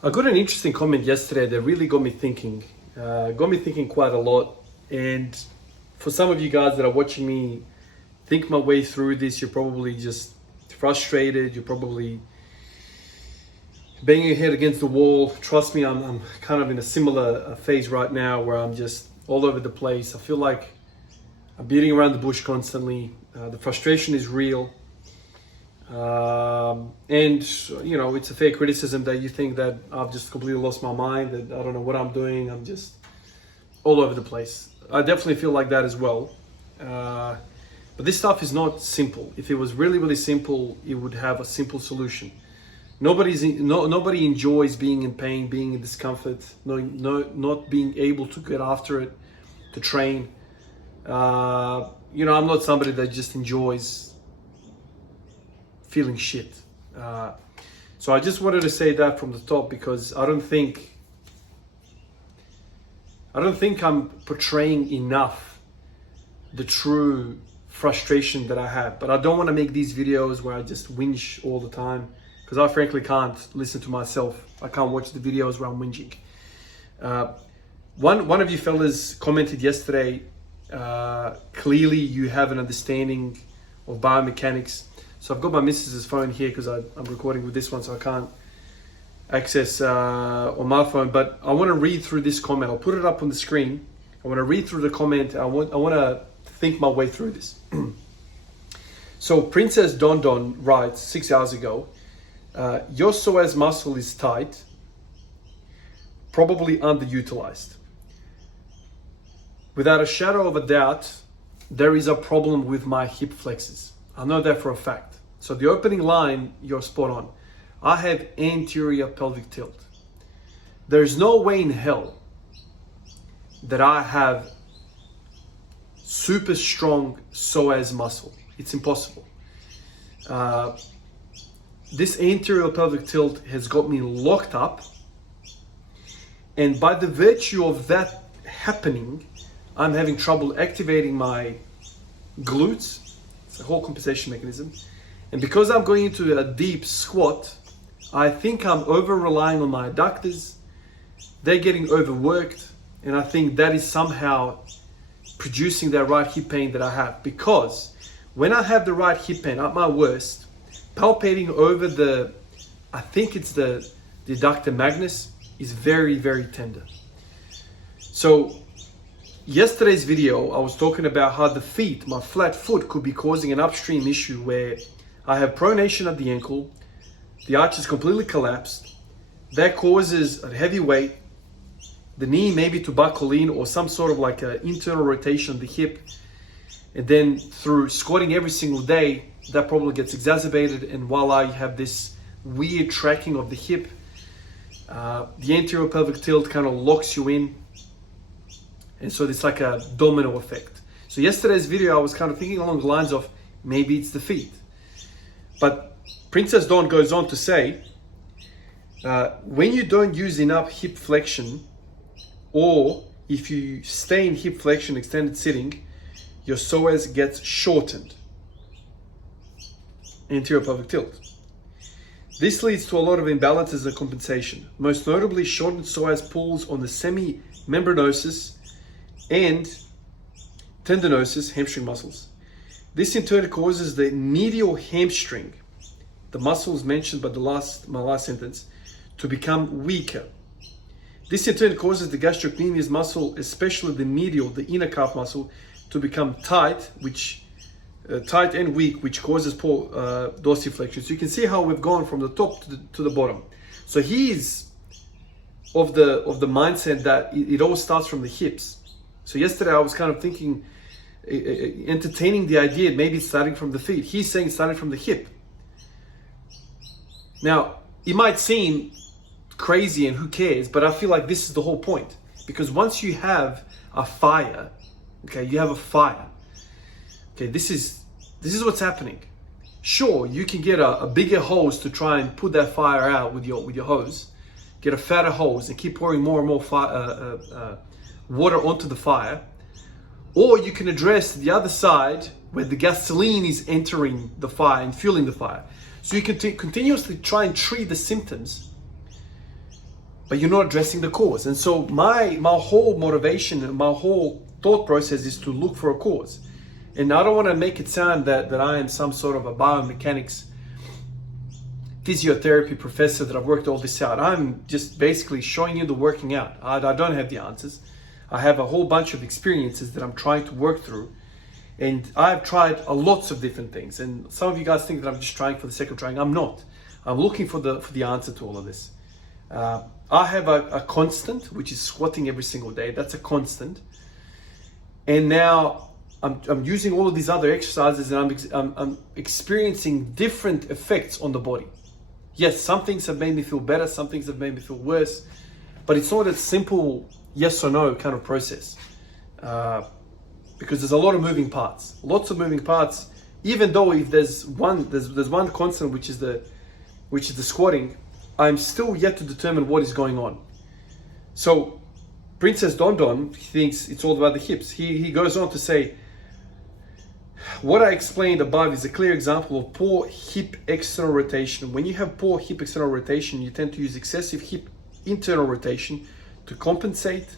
I got an interesting comment yesterday that really got me thinking. Got me thinking quite a lot. And for some of you guys that are watching me think my way through this, you're probably just frustrated. You're probably banging your head against the wall. Trust me, I'm kind of in a similar phase right now where I'm just all over the place. I feel like I'm beating around the bush constantly. The frustration is real. And you know, it's a fair criticism that you think that I've just completely lost my mind, that I don't know what I'm doing. I'm just all over the place. I definitely feel like that as well. But this stuff is not simple. If it was really simple, it would have a simple solution. Nobody enjoys being in pain, being in discomfort, not being able to get after it, to train. You know, I'm not somebody that just enjoys feeling shit. So I just wanted to say that from the top, because I don't think I'm portraying enough the true frustration that I have. But I don't want to make these videos where I just whinge all the time, because I frankly can't listen to myself. I can't watch the videos where I'm whinging. One of you fellas commented yesterday, clearly you have an understanding of biomechanics. So I've got my missus's phone here because I'm recording with this one, so I can't access on my phone. But I want to read through this comment. I'll put it up on the screen. I want to read through the comment. I want to think my way through this. So Princess Don writes 6 hours ago, your psoas muscle is tight, probably underutilized. Without a shadow of a doubt, there is a problem with my hip flexors. I know that for a fact. So the opening line, you're spot on. I have anterior pelvic tilt. There's no way in hell that I have super strong psoas muscle. It's impossible. This anterior pelvic tilt has got me locked up. And by the virtue of that happening, I'm having trouble activating my glutes. It's a whole compensation mechanism. And because I'm going into a deep squat, I think I'm over relying on my adductors. They're getting overworked. And I think that is somehow producing that right hip pain that I have. Because when I have the right hip pain at my worst, palpating over I think it's the adductor magnus, is very tender. So yesterday's video, I was talking about how the feet, my flat foot, could be causing an upstream issue where I have pronation at the ankle, the arch is completely collapsed. That causes a heavy weight, the knee maybe to buckle in, or some sort of like an internal rotation of the hip. And then through squatting every single day, that problem gets exacerbated, and voila, you have this weird tracking of the hip. The anterior pelvic tilt kind of locks you in. And so it's like a domino effect. So yesterday's video, I was kind of thinking along the lines of maybe it's the feet. But Princess Dawn goes on to say, when you don't use enough hip flexion, or if you stay in hip flexion extended sitting, your psoas gets shortened. Anterior pelvic tilt. This leads to a lot of imbalances and compensation. Most notably, shortened psoas pulls on the semimembranosus and tendinosus, hamstring muscles. This in turn causes the medial hamstring, the muscles mentioned by my last sentence, to become weaker. This in turn causes the gastrocnemius muscle, especially the medial, the inner calf muscle, to become tight, tight and weak, which causes poor dorsiflexion. So you can see how we've gone from the top to the bottom. So he's of the mindset that it all starts from the hips. So yesterday I was kind of thinking, entertaining the idea, maybe it's starting from the feet. He's saying it's starting from the hip. Now, it might seem crazy and who cares, but I feel like this is the whole point. Because once you have a fire, okay, you have a fire. Okay, this is what's happening. Sure, you can get a bigger hose to try and put that fire out with your hose. Get a fatter hose and keep pouring more and more water onto the fire. Or you can address the other side where the gasoline is entering the fire and fueling the fire. So you can continuously try and treat the symptoms but you're not addressing the cause. And so my whole motivation, my whole thought process is to look for a cause. And I don't want to make it sound that I am some sort of a biomechanics physiotherapy professor that I've worked all this out. I'm just basically showing you the working out. I don't have the answers. I have a whole bunch of experiences that I'm trying to work through. And I've tried lots of different things. And some of you guys think that I'm just trying for the sake of trying. I'm not. I'm looking for the answer to all of this. I have a constant, which is squatting every single day. That's a constant. And now I'm using all of these other exercises, and I'm experiencing different effects on the body. Yes, some things have made me feel better, some things have made me feel worse, but it's not a simple yes or no kind of process. Because there's a lot of moving parts, lots of moving parts. Even though if there's one constant, which is the squatting, I'm still yet to determine what is going on. So Princess Don thinks it's all about the hips. He goes on to say, what I explained above is a clear example of poor hip external rotation. When you have poor hip external rotation, you tend to use excessive hip internal rotation to compensate,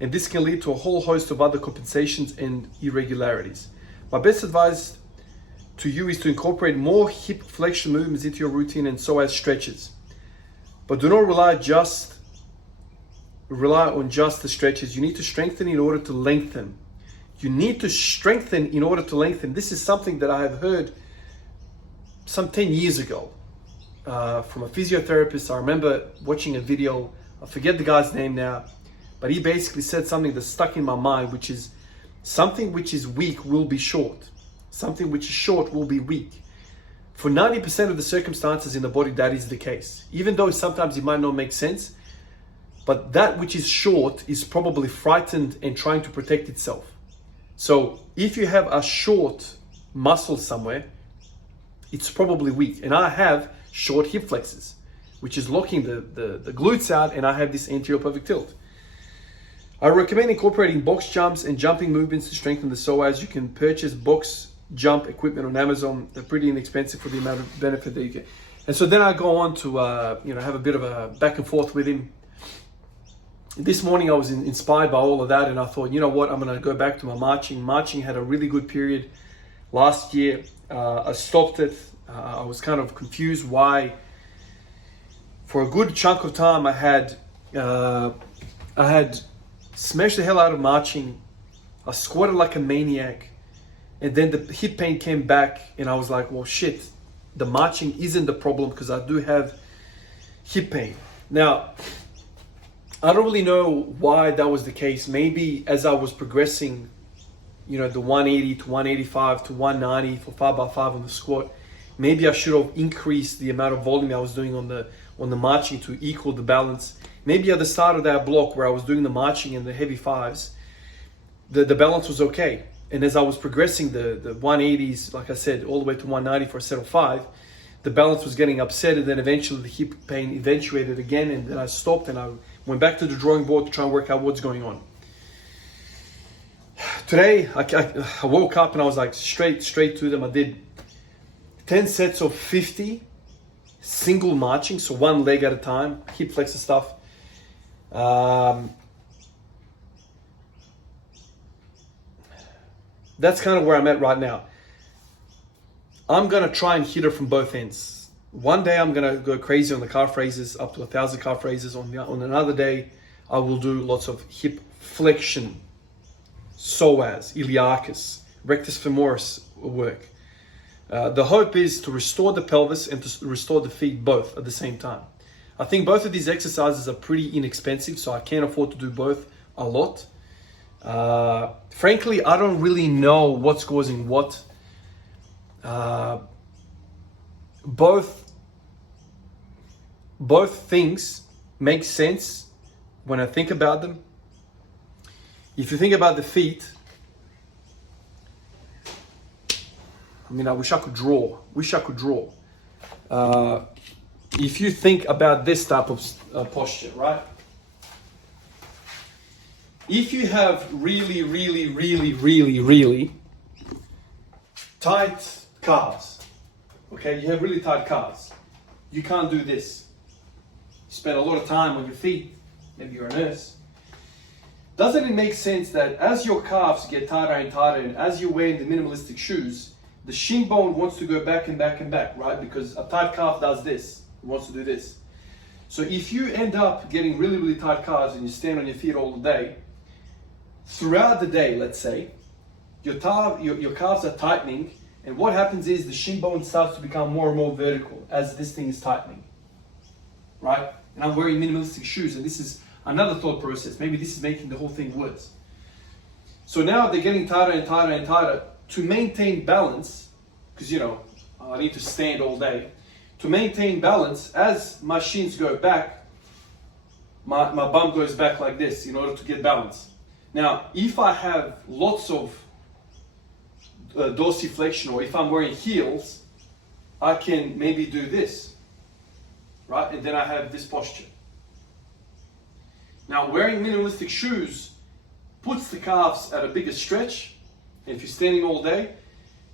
and this can lead to a whole host of other compensations and irregularities. My best advice to you is to incorporate more hip flexion movements into your routine, and so as stretches. But do not rely on just the stretches. You need to strengthen in order to lengthen. You need to strengthen in order to lengthen. This is something that I have heard some 10 years ago from a physiotherapist. I remember watching a video, I forget the guy's name now, but he basically said something that stuck in my mind, which is something which is weak will be short. Something which is short will be weak. For 90% of the circumstances in the body, that is the case. Even though sometimes it might not make sense, but that which is short is probably frightened and trying to protect itself. So if you have a short muscle somewhere, it's probably weak. And I have short hip flexors, which is locking the glutes out, and I have this anterior pelvic tilt. I recommend incorporating box jumps and jumping movements to strengthen the psoas. You can purchase box jump equipment on Amazon. They're pretty inexpensive for the amount of benefit that you get. And so then I go on to have a bit of a back and forth with him. This morning I was inspired by all of that, and I thought, you know what, I'm going to go back to my marching. Marching had a really good period last year. I stopped it. I was kind of confused why. For a good chunk of time I had smashed the hell out of marching. I squatted like a maniac. And then the hip pain came back, and I was like, well, shit, the marching isn't the problem because I do have hip pain. Now, I don't really know why that was the case. Maybe as I was progressing, the 180 to 185 to 190 for 5x5 on the squat, maybe I should have increased the amount of volume I was doing on the marching to equal the balance. Maybe at the start of that block where I was doing the marching and the heavy fives, the balance was okay. And as I was progressing the 180s, like I said, all the way to 190 for a set of 5, the balance was getting upset, and then eventually the hip pain eventuated again, and then I stopped and I went back to the drawing board to try and work out what's going on. Today, I woke up and I was like straight to them. I did 10 sets of 50 single marching, so one leg at a time, hip flexor stuff. That's kind of where I'm at right now. I'm going to try and hit her from both ends. One day I'm going to go crazy on the calf raises, up to 1,000 calf raises. On another day, I will do lots of hip flexion, psoas, iliacus, rectus femoris work. The hope is to restore the pelvis and to restore the feet both at the same time. I think both of these exercises are pretty inexpensive, so I can't afford to do both a lot. Frankly, I don't really know what's causing what. Both things make sense when I think about them. If you think about the feet, I wish I could draw. If you think about this type of posture, right? If you have really tight calves, okay, you have really tight calves, you can't do this. spend a lot of time on your feet, maybe you're a nurse, doesn't it make sense that as your calves get tighter and tighter, and as you're wearing the minimalistic shoes, the shin bone wants to go back and back and back, right? Because a tight calf does this, it wants to do this. So if you end up getting really, really tight calves and you stand on your feet all day, throughout the day, let's say, your calves are tightening, and what happens is the shin bone starts to become more and more vertical as this thing is tightening, right? And I'm wearing minimalistic shoes, and this is another thought process. Maybe this is making the whole thing worse. So now they're getting tighter and tighter and tighter to maintain balance, because I need to stand all day. To maintain balance, as my shins go back, my bum goes back like this in order to get balance. Now, if I have lots of dorsiflexion, or if I'm wearing heels, I can maybe do this, right? And then I have this posture. Now, wearing minimalistic shoes puts the calves at a bigger stretch. And if you're standing all day,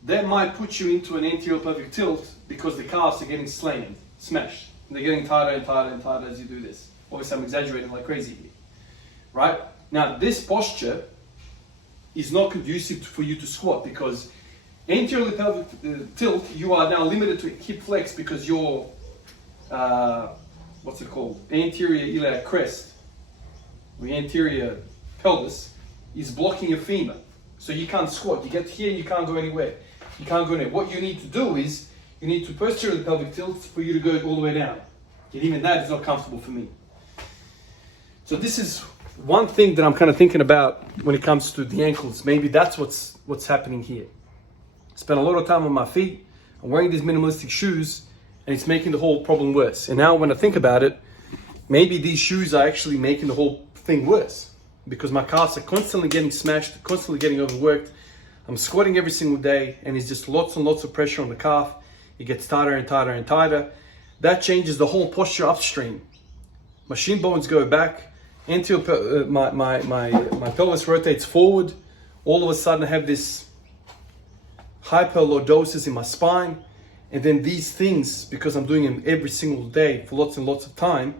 that might put you into an anterior pelvic tilt because the calves are getting smashed. And they're getting tighter and tighter and tighter as you do this. Obviously, I'm exaggerating like crazy here, right? Now, this posture is not conducive for you to squat, because anterior pelvic tilt, you are now limited to hip flex because your, what's it called? Anterior iliac crest, the anterior pelvis, is blocking your femur. So you can't squat. You get here, you can't go anywhere. You can't go anywhere. What you need to do is, you need to posterior pelvic tilt for you to go all the way down. And even that is not comfortable for me. So this is one thing that I'm kind of thinking about when it comes to the ankles. Maybe that's what's happening here. I spend a lot of time on my feet. I'm wearing these minimalistic shoes, and it's making the whole problem worse. And now when I think about it, maybe these shoes are actually making the whole thing worse, because my calves are constantly getting smashed, constantly getting overworked. I'm squatting every single day, and it's just lots and lots of pressure on the calf. It gets tighter and tighter and tighter. That changes the whole posture upstream. My shin bones go back. My pelvis rotates forward. All of a sudden I have this hyperlordosis in my spine. And then these things, because I'm doing them every single day for lots and lots of time,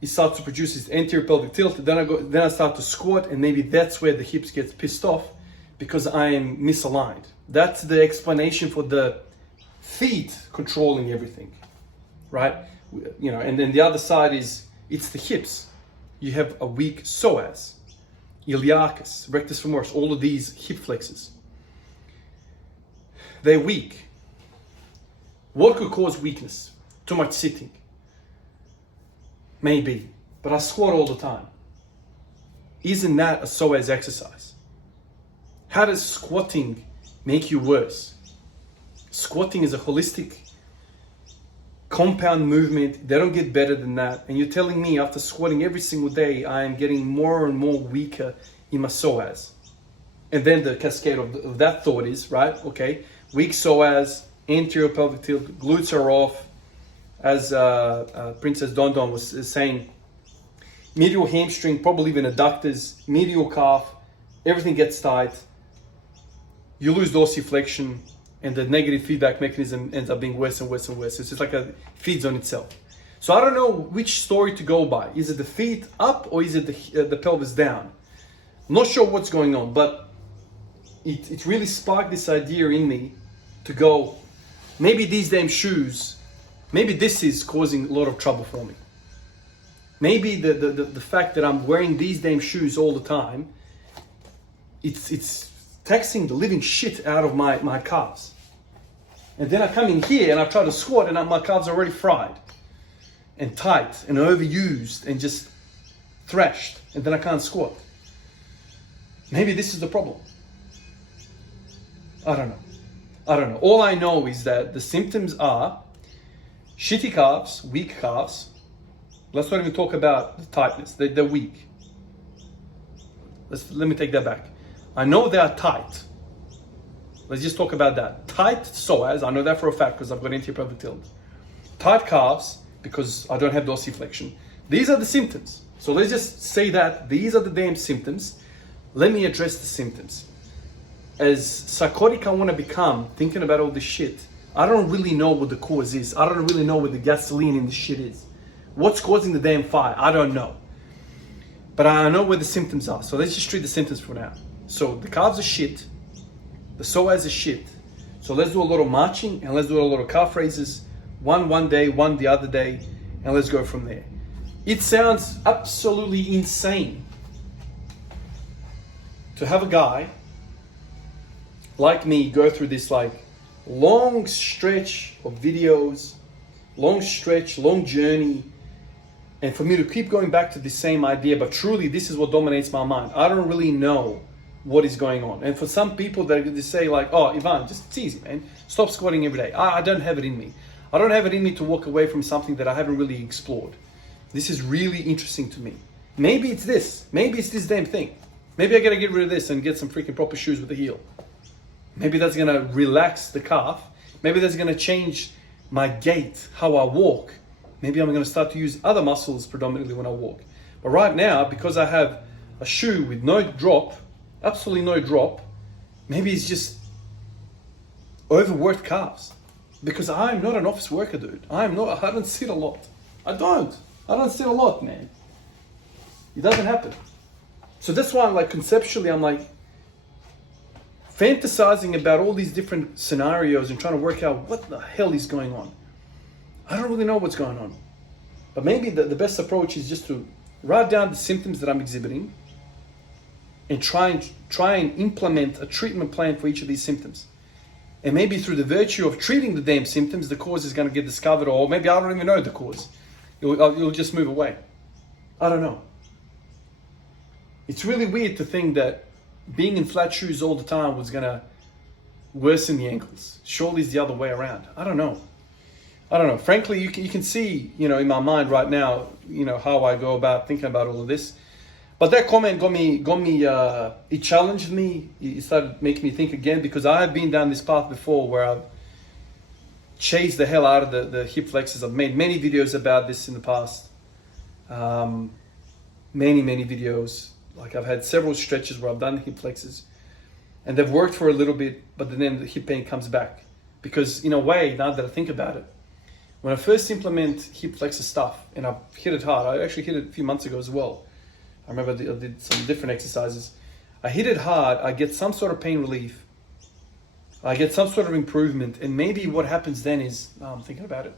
it starts to produce this anterior pelvic tilt. Then I start to squat, and maybe that's where the hips get pissed off, because I am misaligned. That's the explanation for the feet controlling everything, right? And then the other side is, it's the hips. You have a weak psoas, iliacus, rectus femoris, all of these hip flexors. They're weak. What could cause weakness? Too much sitting. Maybe, but I squat all the time. Isn't that a psoas exercise? How does squatting make you worse? Squatting is a holistic compound movement. They don't get better than that. And you're telling me after squatting every single day, I am getting more and more weaker in my psoas. And then the cascade of that thought is, right, okay, weak psoas, anterior pelvic tilt, glutes are off. As Princess Dondon was saying, medial hamstring, probably even adductors, medial calf, everything gets tight. You lose dorsiflexion, and the negative feedback mechanism ends up being worse and worse and worse. It's just like it feeds on itself. So I don't know which story to go by. Is it the feet up, or is it the pelvis down? I'm not sure what's going on, but it really sparked this idea in me to go, maybe these damn shoes, maybe this is causing a lot of trouble for me. Maybe the fact that I'm wearing these damn shoes all the time, it's taxing the living shit out of my calves. And then I come in here and I try to squat, and my calves are already fried and tight and overused and just thrashed, and then I can't squat. Maybe this is the problem. I don't know. All I know is that the symptoms are shitty calves, weak calves. Let's not even talk about the tightness. They're weak. Let me take that back. I know they are tight. Let's just talk about that. Tight psoas, I know that for a fact because I've got anterior pelvic tilt. Tight calves, because I don't have dorsiflexion. These are the symptoms. So let's just say that these are the damn symptoms. Let me address the symptoms. As psychotic I want to become, thinking about all this shit, I don't really know what the cause is. I don't really know what the gasoline in this shit is. What's causing the damn fire? I don't know. But I know where the symptoms are. So let's just treat the symptoms for now. So the calves are shit. The psoas is shit. So let's do a lot of marching and let's do a lot of calf raises. One day, one the other day, and let's go from there. It sounds absolutely insane to have a guy like me go through this like long stretch of videos, long journey, and for me to keep going back to the same idea, but truly this is what dominates my mind. I don't really know what is going on. And for some people they say like, oh, Ivan, just it's easy, man. Stop squatting every day. I don't have it in me. I don't have it in me to walk away from something that I haven't really explored. This is really interesting to me. Maybe it's this. Maybe it's this damn thing. Maybe I gotta get rid of this and get some freaking proper shoes with a heel. Maybe that's gonna relax the calf. Maybe that's gonna change my gait, how I walk. Maybe I'm gonna start to use other muscles predominantly when I walk. But right now, because I have a shoe with no drop, absolutely no drop, maybe it's just overworked calves. Because I'm not an office worker, dude. I don't sit a lot. I don't sit a lot, man. It doesn't happen. So that's why I'm like, conceptually, I'm like fantasizing about all these different scenarios and trying to work out what the hell is going on. I don't really know what's going on. But maybe the best approach is just to write down the symptoms that I'm exhibiting and try and implement a treatment plan for each of these symptoms. And maybe through the virtue of treating the damn symptoms, the cause is going to get discovered, or maybe I don't even know the cause. You'll just move away. I don't know. It's really weird to think that being in flat shoes all the time was going to worsen the ankles. Surely it's the other way around. I don't know. Frankly, you can see, in my mind right now, how I go about thinking about all of this. But that comment got me. It challenged me. It started making me think again, because I have been down this path before where I've chased the hell out of the hip flexors. I've made many videos about this in the past. Many videos. Like I've had several stretches where I've done the hip flexors, and they've worked for a little bit, but then the hip pain comes back. Because in a way, now that I think about it, when I first implement hip flexor stuff, and I've hit it hard, I actually hit it a few months ago as well. I remember I did some different exercises. I hit it hard, I get some sort of pain relief, I get some sort of improvement, and maybe what happens then is, now I'm thinking about it,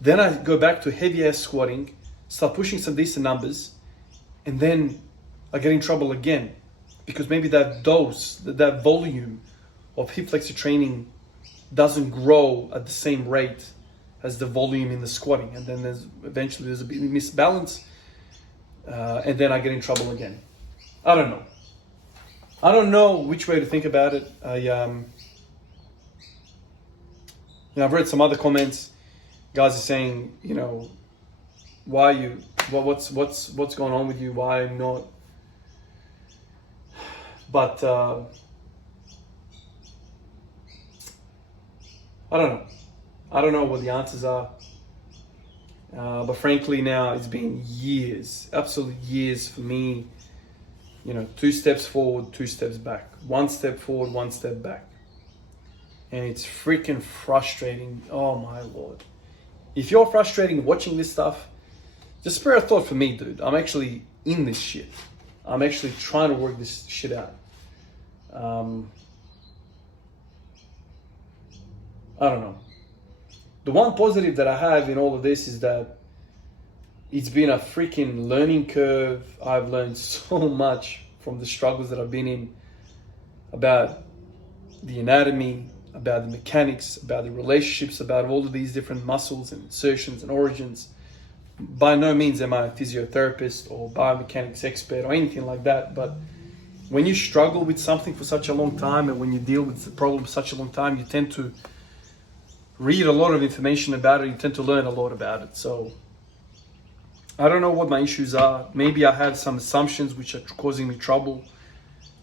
then I go back to heavy ass squatting, start pushing some decent numbers, and then I get in trouble again, because maybe that dose, that volume of hip flexor training doesn't grow at the same rate as the volume in the squatting, and then eventually there's a bit of misbalance, and then I get in trouble again. I don't know which way to think about it. I've read some other comments. Guys are saying, why are you? What's going on with you? Why not? But I don't know. I don't know what the answers are. But frankly, now it's been years, absolute years for me. 2 steps forward, 2 steps back, 1 step forward, 1 step back. And it's freaking frustrating. Oh my Lord. If you're frustrating watching this stuff, just spare a thought for me, dude. I'm actually in this shit. I'm actually trying to work this shit out. I don't know. The one positive that I have in all of this is that it's been a freaking learning curve. I've learned so much from the struggles that I've been in about the anatomy, about the mechanics, about the relationships, about all of these different muscles and insertions and origins. By no means am I a physiotherapist or biomechanics expert or anything like that, but when you struggle with something for such a long time, and when you deal with the problem for such a long time, you tend to read a lot of information about it, you tend to learn a lot about it. So I don't know what my issues are. Maybe I have some assumptions which are causing me trouble,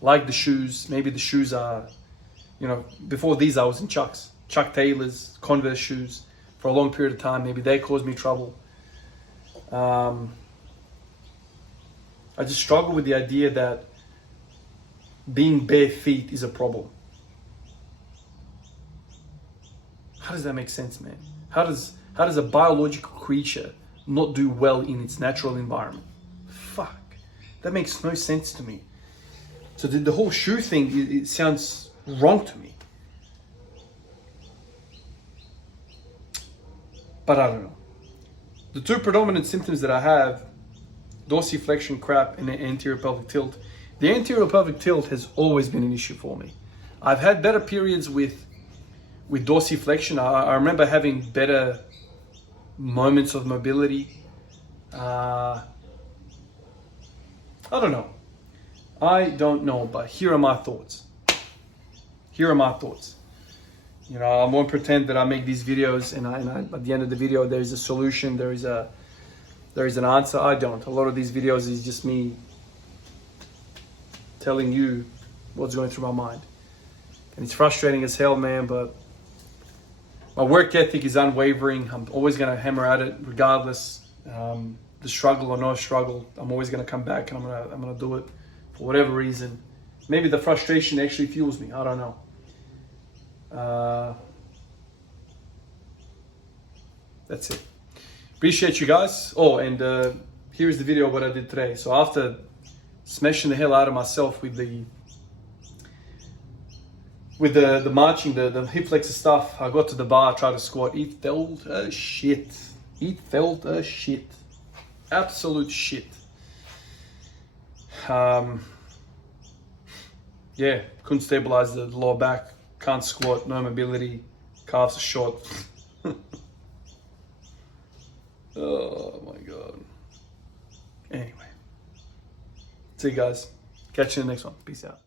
like the shoes. Maybe the shoes are, before these I was in Chuck Taylor's, Converse shoes for a long period of time. Maybe they caused me trouble. I just struggle with the idea that being bare feet is a problem. How does that make sense, man? How does a biological creature not do well in its natural environment. Fuck, that makes no sense to me. So the whole shoe thing, it sounds wrong to me. But I don't know. The two predominant symptoms that I have, dorsiflexion crap and anterior pelvic tilt. The anterior pelvic tilt has always been an issue for me. I've had better periods with dorsiflexion. I remember having better moments of mobility. I don't know. But here are my thoughts. You know, I won't pretend that I make these videos and I at the end of the video there's a solution, there is an answer. I don't. A lot of these videos is just me telling you what's going through my mind. And it's frustrating as hell, man, but my work ethic is unwavering. I'm always going to hammer at it regardless. The struggle or no struggle, I'm always going to come back and I'm going to do it for whatever reason. Maybe the frustration actually fuels me. I don't know. That's it. Appreciate you guys. Oh, and here's the video of what I did today. So after smashing the hell out of myself with the marching, the hip flexor stuff, I got to the bar, tried to squat. It felt a shit. Absolute shit. Yeah, couldn't stabilize the lower back, can't squat, no mobility, calves are short. Oh my God. Anyway, see you guys. Catch you in the next one. Peace out.